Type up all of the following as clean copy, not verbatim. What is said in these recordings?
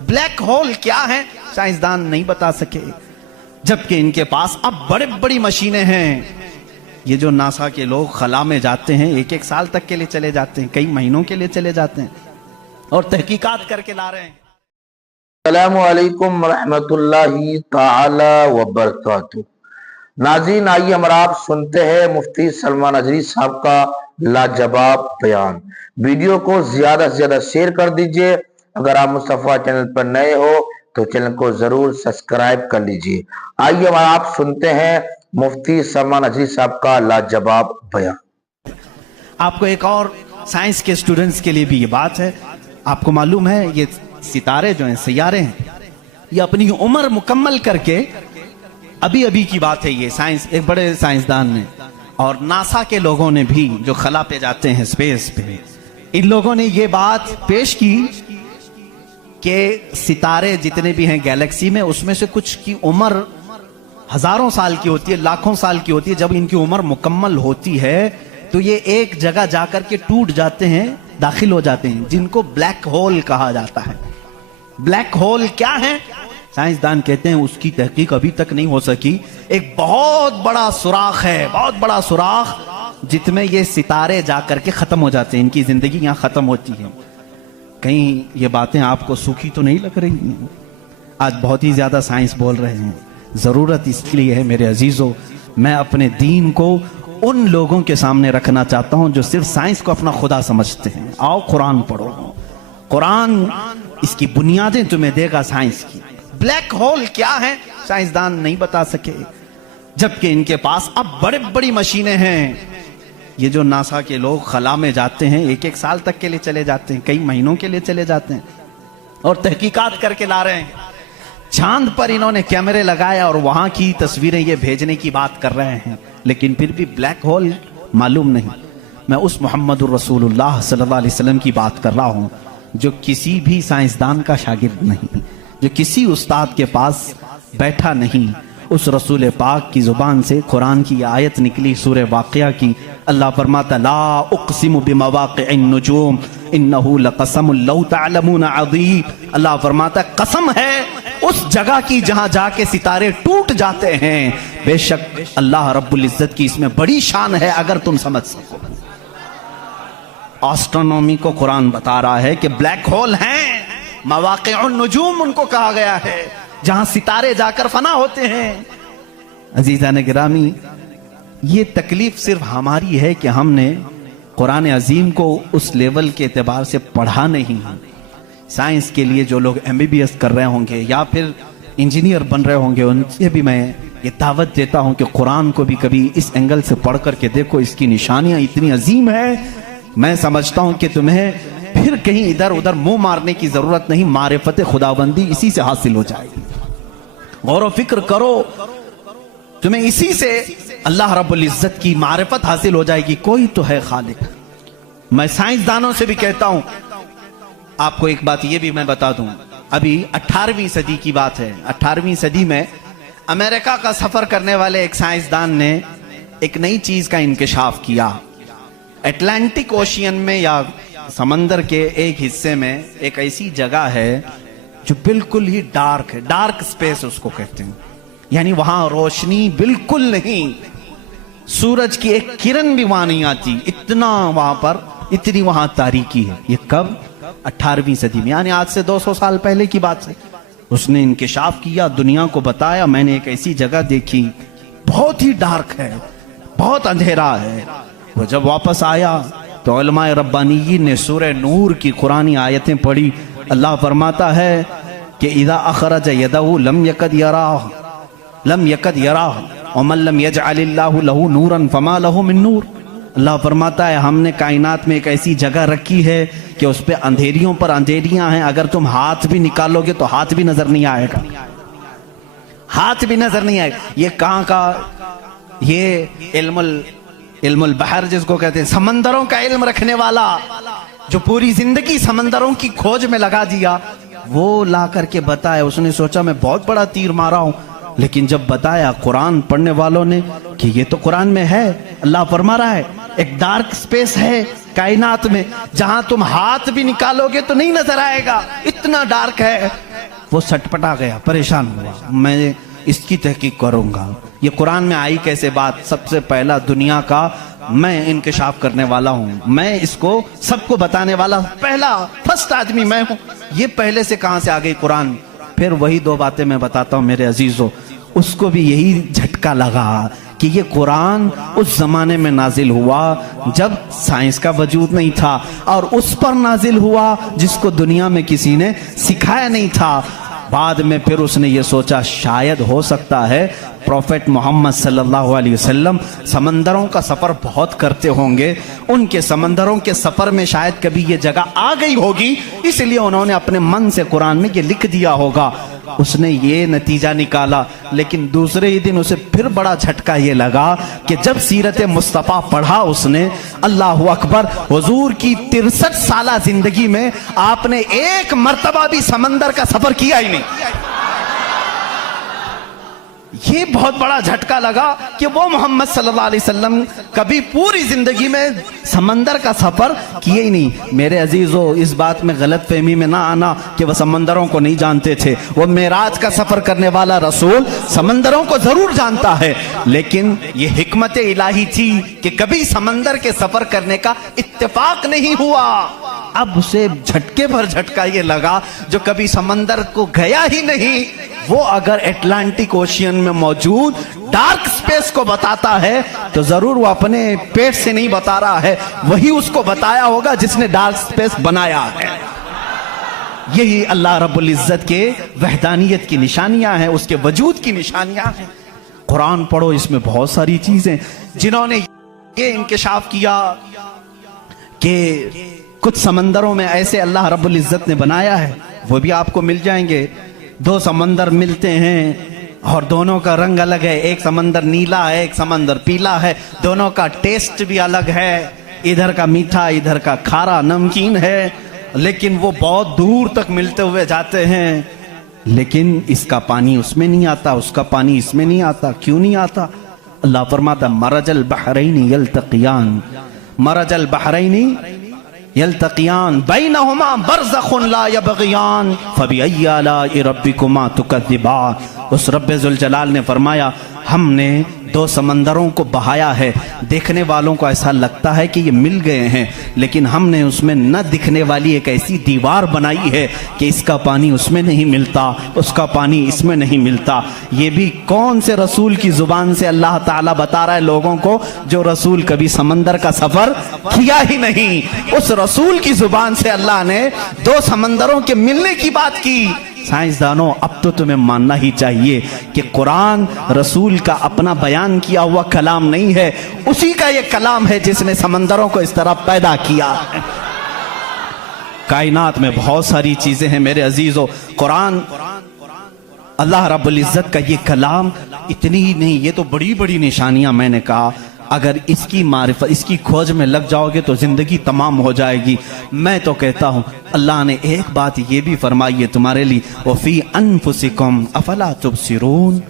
Black hole क्या है साइंसदान नहीं बता सके, जबकि इनके पास अब बड़े बड़ी मशीनें हैं। ये जो नासा के लोग खला में जाते हैं, एक एक साल तक के लिए चले जाते हैं, कई महीनों के लिए चले जाते हैं और तहकीकात करके ला रहे हैं। अस्सलामु अलैकुम रहमतुल्लाहि ताला व बरकातहू। नाज़रीन, आइए हमारा आप सुनते हैं मुफ्ती सलमान अजरी साहब का लाजवाब बयान। वीडियो को ज्यादा से ज्यादा शेयर कर दीजिए। अगर आप मुस्तफा चैनल पर नए हो तो चैनल को जरूर सब्सक्राइब कर लीजिए। आइए हमारा आप सुनते हैं मुफ्ती सलमान अजरी साहब का लाजवाब बयान। आपको एक और साइंस के स्टूडेंट्स के लिए भी ये बात है, आपको मालूम है ये सितारे जो हैं, सैयारे हैं, ये अपनी उम्र मुकम्मल करके, अभी अभी की बात है ये, साइंस एक बड़े साइंसदान ने और नासा के लोगों ने भी जो खला पे जाते हैं, स्पेस पे, इन लोगों ने ये बात पेश की कि सितारे जितने भी हैं गैलेक्सी में, उसमें से कुछ की उम्र हजारों साल की होती है, लाखों साल की होती है। जब इनकी उम्र मुकम्मल होती है तो ये एक जगह जाकर के टूट जाते हैं, दाखिल हो जाते हैं, जिनको ब्लैक होल कहा जाता है। ब्लैक होल क्या है साइंसदान कहते हैं उसकी तहकीक अभी तक नहीं हो सकी। एक बहुत बड़ा सुराख है, बहुत बड़ा सुराख, जिसमें ये सितारे जाकर के खत्म हो जाते हैं, इनकी जिंदगी यहाँ खत्म होती है। कहीं ये बातें आपको सूखी तो नहीं लग रही हैं? आज बहुत ही ज्यादा साइंस बोल रहे हैं। जरूरत इसलिए है मेरे अजीजों, मैं अपने दीन को उन लोगों के सामने रखना चाहता हूं जो सिर्फ साइंस को अपना खुदा समझते हैं। आओ कुरान पढ़ो, कुरान इसकी बुनियादें तुम्हें देगा साइंस की। ब्लैक होल क्या है साइंसदान नहीं बता सके, जबकि इनके पास अब बड़े बड़ी मशीनें हैं। ये जो नासा के लोग खला में जाते हैं, एक एक साल तक के लिए चले जाते हैं, कई महीनों के लिए चले जाते हैं और तहकीकात करके ला रहे हैं। चांद पर इन्होंने कैमरे लगाया और वहां की तस्वीरें ये भेजने की बात कर रहे हैं, लेकिन फिर भी ब्लैक होल मालूम नहीं। मैं उस मुहम्मदुर रसूलुल्लाह सल्लल्लाहु अलैहि वसल्लम की बात कर रहा हूं जो किसी भी साइंसदान का शागिर्द नहीं, जो किसी उस्ताद के पास बैठा नहीं। उस रसूल पाक की जुबान से कुरान की आयत निकली सूरह वाक़िया की। अल्लाह फरमाता ला उक़सिमु बिमवाक़िअन नुजूम इन्नहु लक़समुन लौ तअलमून अज़ीम। अल्लाह फरमाता कसम है उस जगह की जहां जाके सितारे टूट जाते हैं, बेशक अल्लाह रब्बुल इज्जत की इसमें बड़ी शान है अगर तुम समझ सको। एस्ट्रोनॉमी को कुरान बता रहा है कि ब्लैक होल हैं, मवाक़िउन नुजूम उनको कहा गया है, जहां सितारे जाकर फना होते हैं। अजीज़ान गिरामी, ये तकलीफ सिर्फ हमारी है कि हमने कुरान अजीम को उस लेवल के एतबार से पढ़ा नहीं। साइंस के लिए जो लोग MBBS कर रहे होंगे या फिर इंजीनियर बन रहे होंगे, उनसे भी मैं ये दावत देता हूं कि कुरान को भी कभी इस एंगल से पढ़ करके देखो, इसकी निशानियां इतनी अजीम है। मैं समझता हूं कि तुम्हें फिर कहीं इधर उधर मुंह मारने की जरूरत नहीं, मारिफत खुदाबंदी इसी से हासिल हो जाएगी। गौर व फिक्र करो, तुम्हें इसी से अल्लाह रब्बुल इज्जत की मारिफत हासिल हो जाएगी। कोई तो है खालिक। मैं साइंसदानों से भी कहता हूं, आपको एक बात ये भी मैं बता दूं, अभी 18वीं सदी की बात है। 18वीं सदी में अमेरिका का सफर करने वाले एक साइंसदान ने एक नई चीज का इंकशाफ किया। अटलांटिक ओशियन में या समंदर के एक हिस्से में एक ऐसी जगह है जो बिल्कुल ही डार्क है, डार्क स्पेस उसको कहते हैं, यानी वहां रोशनी बिल्कुल नहीं, सूरज की एक किरण भी वहां नहीं आती, इतना वहां पर, इतनी वहां तारीकी है। ये कब? 18वीं सदी में, यानी आज से 200 साल पहले की बात है। उसने इंकशाफ किया, दुनिया को बताया, मैंने एक ऐसी जगह देखी, बहुत ही डार्क है, बहुत अंधेरा है। वो जब वापस आया तो उलमाए रब्बानीयीन ने सूरह नूर की कुरानी आयतें पढ़ी। अल्लाह फरमाता है कि इज़ा अखरज यदहु लम यकद यराह व मन लम यजअलिल्लाहु लहू नूरन फमा लहू मिन नूर। अल्लाह फरमाता है हमने कायनात में एक ऐसी जगह रखी है कि उस पे अंधेरियों पर अंधेरियां हैं, अगर तुम हाथ भी निकालोगे तो हाथ भी नजर नहीं आएगा, हाथ भी नजर नहीं आएगा। ये कहां का? ये इल्मुल बहर जिसको कहते हैं, समंदरों का इल्म रखने वाला, जो पूरी जिंदगी समंदरों की खोज में लगा दिया, वो ला करके बताया। उसने सोचा मैं बहुत बड़ा तीर मारा हूं, लेकिन जब बताया कुरान पढ़ने वालों ने कि ये तो कुरान में है, अल्लाह फरमा रहा है एक डार्क स्पेस है कायनात में जहां तुम हाथ भी निकालोगे तो नहीं नजर आएगा, इतना डार्क है। وہ सटपटा गया, परेशान हुआ, मैं इसकी तहकीक करूंगा, ये कुरान में आई कैसे बात, सबसे पहला दुनिया का मैं इंकशाफ करने वाला हूँ, मैं इसको सबको बताने वाला पहला फर्स्ट आदमी मैं हूँ, ये पहले से कहां से आ गई कुरान। फिर वही दो बातें मैं बताता हूँ मेरे अजीजों, उसको भी यही झटका लगा कि ये कुरान उस जमाने में नाजिल हुआ जब साइंस का वजूद नहीं था, और उस पर नाजिल हुआ जिसको दुनिया में किसी ने सिखाया नहीं था। बाद में फिर उसने ये सोचा शायद हो सकता है प्रॉफेट मोहम्मद सल्लल्लाहु अलैहि वसल्लम समंदरों का सफर बहुत करते होंगे, उनके समंदरों के सफर में शायद कभी ये जगह आ गई होगी, इसलिए उन्होंने अपने मन से कुरान में ये लिख दिया होगा। उसने ये नतीजा निकाला। लेकिन दूसरे ही दिन उसे फिर बड़ा झटका ये लगा कि जब सीरत मुस्तफ़ा पढ़ा उसने, अल्लाह अकबर, हुजूर की 63 साला जिंदगी में आपने एक मर्तबा भी समंदर का सफर किया ही नहीं। ये बहुत बड़ा झटका लगा कि वो मोहम्मद सल्लल्लाहु अलैहि वसल्लम कभी पूरी जिंदगी में समंदर का सफर किए ही नहीं। मेरे अजीजों, इस बात में गलत फहमी में ना आना कि वो समंदरों को नहीं जानते थे। वो मेराज का सफर करने वाला रसूल समंदरों को जरूर जानता है, लेकिन ये हिकमत इलाही थी कि कभी समंदर के सफर करने का इत्तेफाक नहीं हुआ। अब उसे झटके भर झटका ये लगा जो कभी समंदर को गया ही नहीं, वो अगर अटलांटिक ओशियन में मौजूद डार्क स्पेस को बताता है तो जरूर वो अपने पेट से नहीं बता रहा है, वही उसको बताया होगा जिसने डार्क स्पेस बनाया है। यही अल्लाह रब्बुल इज्जत के वहदानियत की निशानियां हैं, उसके वजूद की निशानियां हैं। कुरान पढ़ो, इसमें बहुत सारी चीजें जिन्होंने ये इंकशाफ किया कि कुछ समंदरों में ऐसे अल्लाह रब्बुल इज्जत ने बनाया है, वो भी आपको मिल जाएंगे। दो समंदर मिलते हैं और दोनों का रंग अलग है, एक समंदर नीला है, एक समंदर पीला है, दोनों का टेस्ट भी अलग है, इधर का मीठा इधर का खारा नमकीन है, लेकिन वो बहुत दूर तक मिलते हुए जाते हैं। लेकिन इसका पानी उसमें नहीं आता, उसका पानी इसमें नहीं आता। क्यों नहीं आता? अल्लाह फरमाता मरजल बहरैनी यल्तक़ियान, मरजल बहरैनी यल्तक़ियान बैनहुमा बरज़ख़ुन ला यबग़ियान फ़बिअय्यि आलाइ रब्बिकुमा तुकज़्ज़िबान। उस रब्बे ज़ुल जलाल ने फरमाया, हमने दो समंदरों को बहाया है, देखने वालों को ऐसा लगता है कि ये मिल गए हैं, लेकिन हमने उसमें न दिखने वाली एक ऐसी दीवार बनाई है कि इसका पानी उसमें नहीं मिलता, उसका पानी इसमें नहीं मिलता। ये भी कौन से रसूल की जुबान से अल्लाह ताला बता रहा है लोगों को, जो रसूल कभी समंदर का सफर किया ही नहीं। उस रसूल की जुबान से अल्लाह ने दो समंदरों के मिलने की बात की। साइंसदानों, अब तो तुम्हें मानना ही चाहिए कि कुरान रसूल का अपना बयान किया हुआ कलाम नहीं है, उसी का ये कलाम है जिसने समंदरों को इस तरह पैदा किया। कायनात में बहुत सारी चीजें हैं मेरे अजीजों, कुरान अल्लाह रब्बुल इज्जत का ये कलाम इतनी ही नहीं, ये तो बड़ी बड़ी निशानियां मैंने कहा। अगर इसकी मारिफत, इसकी खोज में लग जाओगे तो जिंदगी तमाम हो जाएगी। मैं तो कहता हूं अल्लाह ने एक बात ये भी फरमाई है तुम्हारे लिए, वफी अनफुसिकुम अफला तुबसिरून।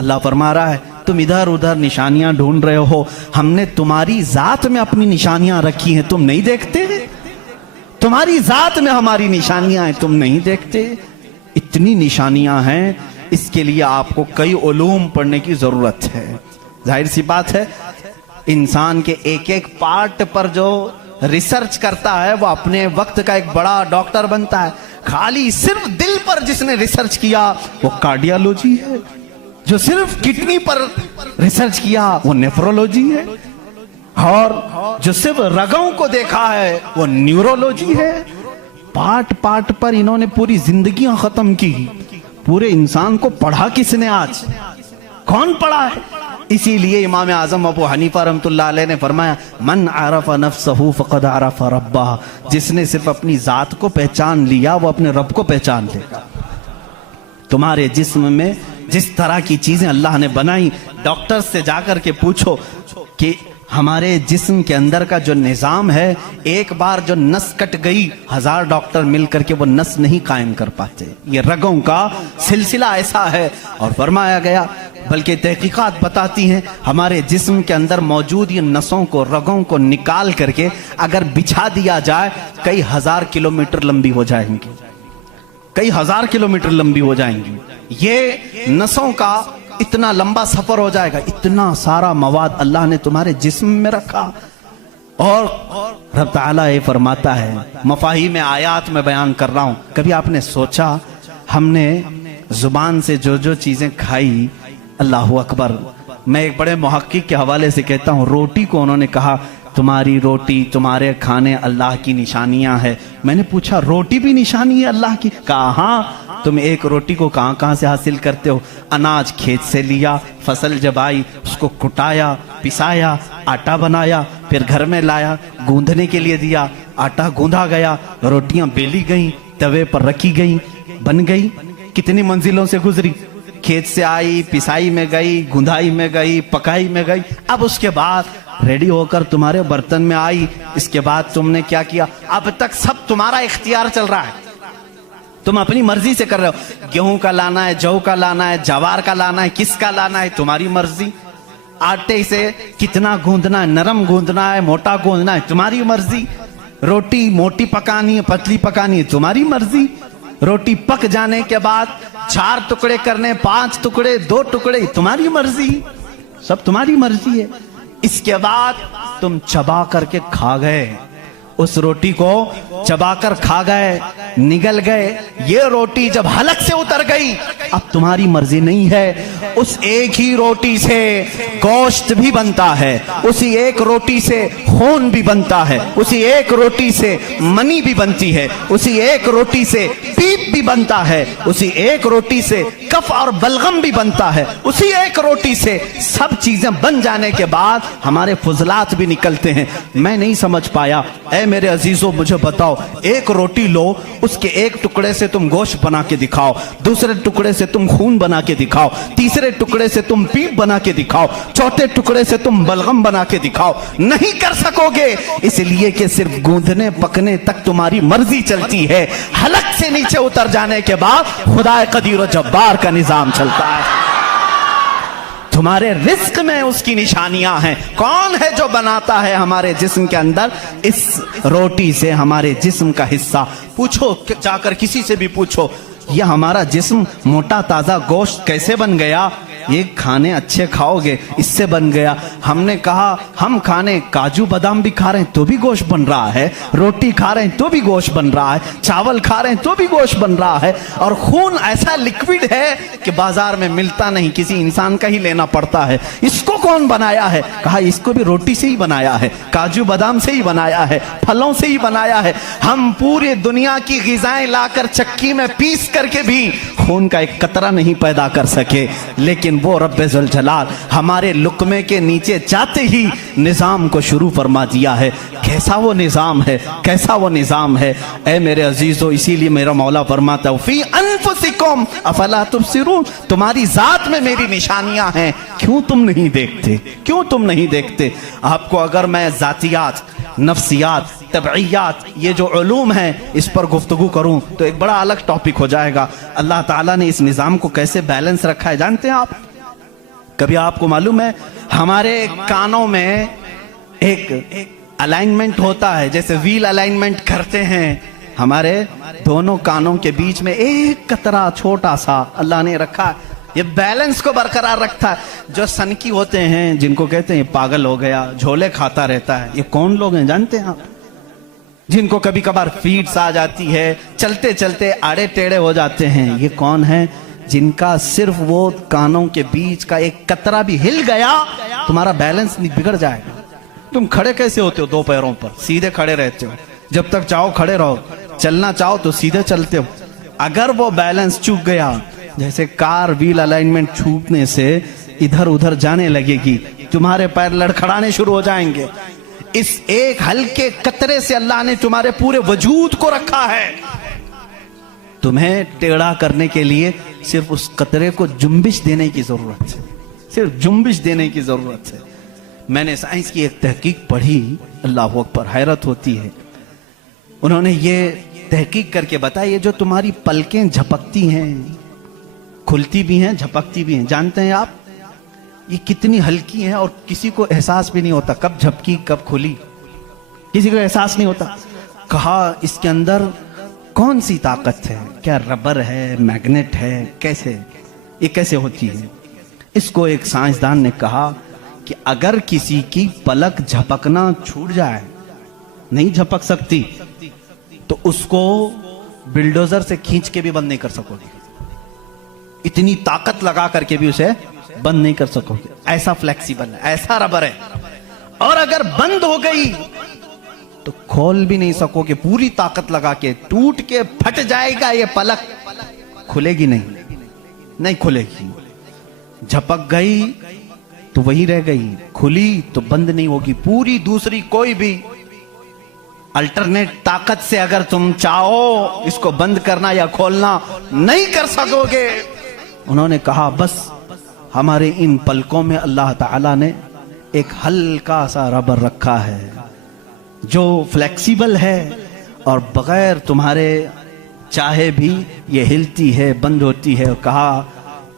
अल्लाह फरमा रहा है तुम इधर उधर निशानियां ढूंढ रहे हो, हमने तुम्हारी जात में अपनी निशानियां रखी हैं, तुम नहीं देखते? तुम्हारी जात में हमारी निशानियां हैं, तुम नहीं देखते? इतनी निशानियां हैं, इसके लिए आपको कई उलूम पढ़ने की जरूरत है। जाहिर सी बात है, इंसान के एक एक पार्ट पर जो रिसर्च करता है वो अपने वक्त का एक बड़ा डॉक्टर बनता है। खाली सिर्फ दिल पर जिसने रिसर्च किया वो कार्डियोलॉजी है, जो सिर्फ किडनी पर रिसर्च किया वो नेफ्रोलॉजी है, और जो सिर्फ रगों को देखा है वो न्यूरोलॉजी है। पार्ट पार्ट पर इन्होंने पूरी जिंदगियां खत्म की। पूरे इंसान को पढ़ा किसने? आज कौन पढ़ा है? इसीलिए इमाम आजम अबू हनीफा रहमतुल्लाह अलैह ने फरमाया, मन आरफ़ नफ्सहु फ़क़द आरफ़ रब्बह। जिसने सिर्फ अपनी जात को पहचान लिया वो अपने रब को पहचान लेगा। तुम्हारे जिस्म में जिस तरह की चीजें अल्लाह ने बनाई, डॉक्टर से जाकर के पूछो कि हमारे जिस्म के अंदर का जो निज़ाम है, एक बार जो नस कट गई 1000 डॉक्टर मिलकर के वो नस नहीं कायम कर पाते। ये रगों का सिलसिला ऐसा है। और फरमाया गया, बल्कि तहकीकात बताती हैं, हमारे जिस्म के अंदर मौजूद ये नसों को, रगों को निकाल करके अगर बिछा दिया जाए कई 1000 किलोमीटर लंबी हो जाएंगी, कई हजार किलोमीटर लंबी हो जाएंगी। ये नसों का इतना लंबा सफर हो जाएगा, इतना सारा मवाद अल्लाह ने तुम्हारे जिस्म में रखा। और रब ताला ये फरमाता है, मफाहीम में आयात में बयान कर रहा हूं, कभी आपने सोचा हमने जुबान से जो जो चीजें खाई, अल्लाह अकबर। मैं एक बड़े मुहक्किक के हवाले से कहता हूं, रोटी को उन्होंने कहा तुम्हारी रोटी, तुम्हारे खाने अल्लाह की निशानियां हैं। मैंने पूछा रोटी भी निशानी है अल्लाह की? कहा हाँ। तुम एक रोटी को कहां कहां से हासिल करते हो? अनाज खेत से लिया, फसल जब आई उसको कुटाया, पिसाया, आटा बनाया, फिर घर में लाया, गूंदने के लिए दिया, आटा गूंधा गया, रोटियां बेली गई, तवे पर रखी गई, बन गई। कितनी मंजिलों से गुजरी, खेत से आई, पिसाई में गई, गुंधाई में गई, पकाई में गई, अब उसके बाद रेडी होकर तुम्हारे बर्तन में आई। इसके बाद तुमने क्या किया? अब तक सब तुम्हारा इख्तियार चल रहा है, तुम अपनी मर्जी से कर रहे हो। गेहूं का लाना है, जौ का लाना है, जवार का लाना है, किसका लाना है, तुम्हारी मर्जी। आटे से कितना गूंदना है, नरम गूंदना है, मोटा गूंदना है, तुम्हारी मर्जी। रोटी मोटी पकानी है, पतली पकानी है, तुम्हारी मर्जी। रोटी पक जाने के बाद 4 टुकड़े करने, 5 टुकड़े, 2 टुकड़े, तुम्हारी मर्जी, सब तुम्हारी मर्जी है। इसके बाद तुम चबा करके खा गए, उस रोटी को चबाकर खा गए, निगल गए। ये रोटी जब हलक से उतर गई, अब तुम्हारी मर्जी नहीं है। उस एक ही रोटी से गोश्त भी बनता है, उसी एक रोटी से खून भी बनता है, उसी एक रोटी से मनी भी बनती है, उसी एक रोटी से पीप भी बनता है, उसी एक रोटी से कफ और बलगम भी बनता है, उसी एक रोटी से सब चीजें बन जाने के बाद हमारे फुजलात भी निकलते हैं। मैं नहीं समझ पाया, ऐ मेरे अजीजों मुझे बताओ, एक रोटी लो, उसके एक टुकड़े से तुम गोश्त बना के दिखाओ, दूसरे टुकड़े से तुम खून बना के दिखाओ, तीसरे टुकड़े से तुम पीप बना के दिखाओ, चौथे टुकड़े से तुम बलगम बना के दिखाओ, नहीं कर सकोगे। इसलिए कि सिर्फ गूंदने पकने तक तुम्हारी मर्जी चलती है, हलक से नीचे उतर जाने के बाद खुदा कदीर और जब्बार का निजाम चलता है। तुम्हारे रिस्क में उसकी निशानियां हैं। कौन है जो बनाता है हमारे जिस्म के अंदर इस रोटी से हमारे जिस्म का हिस्सा? पूछो, जाकर किसी से भी पूछो, यह हमारा जिस्म मोटा ताजा गोश्त कैसे बन गया? ये खाने अच्छे खाओगे, इससे बन गया। हमने कहा हम खाने काजू बादाम भी खा रहे हैं तो भी गोश्त बन रहा है, रोटी खा रहे हैं तो भी गोश्त बन रहा है, चावल खा रहे हैं तो भी गोश्त बन रहा है। और खून ऐसा लिक्विड है कि बाजार में मिलता नहीं, किसी इंसान का ही लेना पड़ता है। इसको कौन बनाया है? कहा इसको भी रोटी से ही बनाया है, काजू बादाम से ही बनाया है, फलों से ही बनाया है। हम पूरी दुनिया की ग़िज़ाएं लाकर चक्की में पीस करके भी खून का एक कतरा नहीं पैदा कर सके, लेकिन वो रब्बे ज़ुल जलाल हमारे लुक्मे के नीचे जाते ही निजाम को शुरू फरमा दिया है। कैसा वो निजाम है, कैसा वो निजाम है ऐ मेरे अजीजों। इसीलिए मेरा मौला फरमाता है फी अनफुसिकुम अफला तुबसिरून, तुम्हारी जात में मेरी निशानियां हैं, क्यों तुम नहीं देखते, क्यों तुम नहीं देखते? आपको अगर मैं जातियात, नफ्सियात, तबईयात, ये जो उलूम हैं इस पर गुफ्तगू करूं तो एक बड़ा अलग टॉपिक हो जाएगा। अल्लाह ताला ने इस निजाम को कैसे बैलेंस रखा है जानते हैं आप? कभी आपको मालूम है हमारे कानों में एक अलाइनमेंट होता है, जैसे व्हील अलाइनमेंट करते हैं, हमारे दोनों कानों के बीच में एक कतरा छोटा सा अल्लाह ने रखा है, ये बैलेंस को बरकरार रखता है। जो सनकी होते हैं, जिनको कहते हैं पागल हो गया, झोले खाता रहता है, ये कौन लोग हैं जानते हैं आप? जिनको कभी कभार फीड्स आ जाती है, चलते चलते आड़े टेढ़े हो जाते हैं, ये कौन है? जिनका सिर्फ वो कानों के बीच का एक कतरा भी हिल गया, तुम्हारा बैलेंस बिगड़ जाएगा। तुम खड़े कैसे होते हो? 2 पैरों पर सीधे खड़े रहते हो, जब तक चाहो खड़े रहो, चलना चाहो तो सीधे चलते हो। अगर वो बैलेंस चूक गया, जैसे कार व्हील अलाइनमेंट छूटने से इधर उधर जाने लगेगी, तुम्हारे पैर लड़खड़ाने शुरू हो जाएंगे। इस एक हल्के कतरे से अल्लाह ने तुम्हारे पूरे वजूद को रखा है। तुम्हें टेढ़ा करने के लिए सिर्फ उस कतरे को जुम्बिश देने की जरूरत है, सिर्फ जुम्बिश देने की जरूरत है। मैंने साइंस की एक तहकीक पढ़ी, अल्लाह अकबर, हैरत होती है। उन्होंने ये तहकीक करके बताया, ये जो तुम्हारी पलकें झपकती हैं, खुलती भी हैं, झपकती भी हैं, जानते हैं आप ये कितनी हल्की हैं और किसी को एहसास भी नहीं होता कब झपकी कब खुली, किसी को एहसास नहीं होता। कहा इसके अंदर कौन सी ताकत है, क्या रबर है, मैग्नेट है, कैसे ये कैसे होती है? इसको एक साइंसदान ने कहा कि अगर किसी की पलक झपकना छूट जाए, नहीं झपक सकती, तो उसको बिल्डोजर से खींच के भी बंद नहीं कर सकोगे, इतनी ताकत लगा करके भी उसे बंद नहीं कर सकोगे, ऐसा फ्लेक्सिबल है, ऐसा रबर है। और अगर बंद हो गई तो खोल भी नहीं सकोगे, पूरी ताकत लगा के टूट के फट जाएगा ये पलक, खुलेगी नहीं खुलेगी। झपक गई तो वही रह गई, खुली तो बंद नहीं होगी। पूरी दूसरी कोई भी अल्टरनेट ताकत से अगर तुम चाहो इसको बंद करना या खोलना, नहीं कर सकोगे। उन्होंने कहा बस हमारे इन पलकों में अल्लाह ताला ने एक हल्का सा रबर रखा है जो फ्लेक्सिबल है और बगैर तुम्हारे चाहे भी ये हिलती है, बंद होती है। और कहा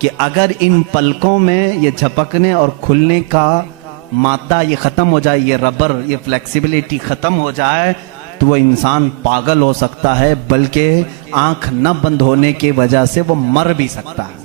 कि अगर इन पलकों में ये झपकने और खुलने का मादा ये खत्म हो जाए, ये रबर, ये फ्लेक्सिबिलिटी खत्म हो जाए, तो वो इंसान पागल हो सकता है, बल्कि आंख न बंद होने की वजह से वो मर भी सकता है।